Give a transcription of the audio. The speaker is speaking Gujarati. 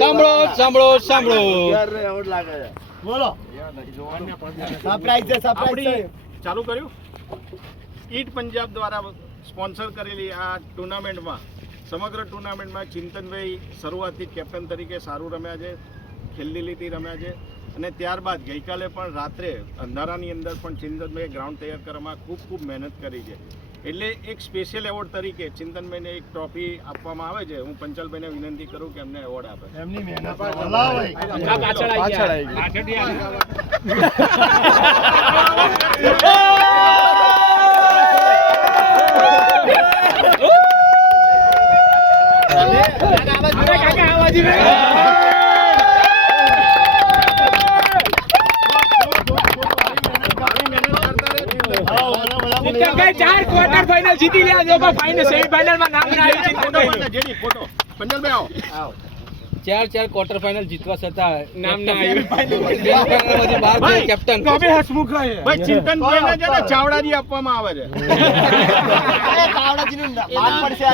સાંભળો સાંભળો સાંભળો બોલો સરપ્રાઈઝ છે સરપ્રાઈઝ ચાલુ કર્યું ઈટ પંજાબ દ્વારા સ્પોન્સર કરેલી આ ટુર્નામેન્ટમાં સમગ્ર ટુર્નામેન્ટમાં ચિંતનભાઈ શરૂઆતથી કેપ્ટન તરીકે સારું રમ્યા છે, ખેલદિલીથી રમ્યા છે અને ત્યારબાદ ગઈકાલે પણ રાત્રે અંધારાની અંદર પણ ચિંતનભાઈએ ગ્રાઉન્ડ તૈયાર કરવામાં ખૂબ મહેનત કરી છે. એટલે એક સ્પેશિયલ એવોર્ડ તરીકે ચિંતનભાઈને એક ટ્રોફી આપવામાં આવે છે. હું પંચાલભાઈને વિનંતી કરું કે એમને એવોર્ડ આપે. એમની મહેનત ચાર ક્વાર્ટર ફાઇનલ જીતી લ્યા જો ફાઇનલ સેમીફાઇનલ માં નામ ના આવ્યું જેડી ફોટો પંચાલભાઈ આવો. ચાર ક્વાર્ટર ફાઇનલ જીતવા છતાં નામ ના આવ્યું. કેપ્ટન ભાઈ ચિંતનભાઈને છે ને ચાવડાજી આપવામાં આવે છે. ચાવડાજી નું બાદ પડશે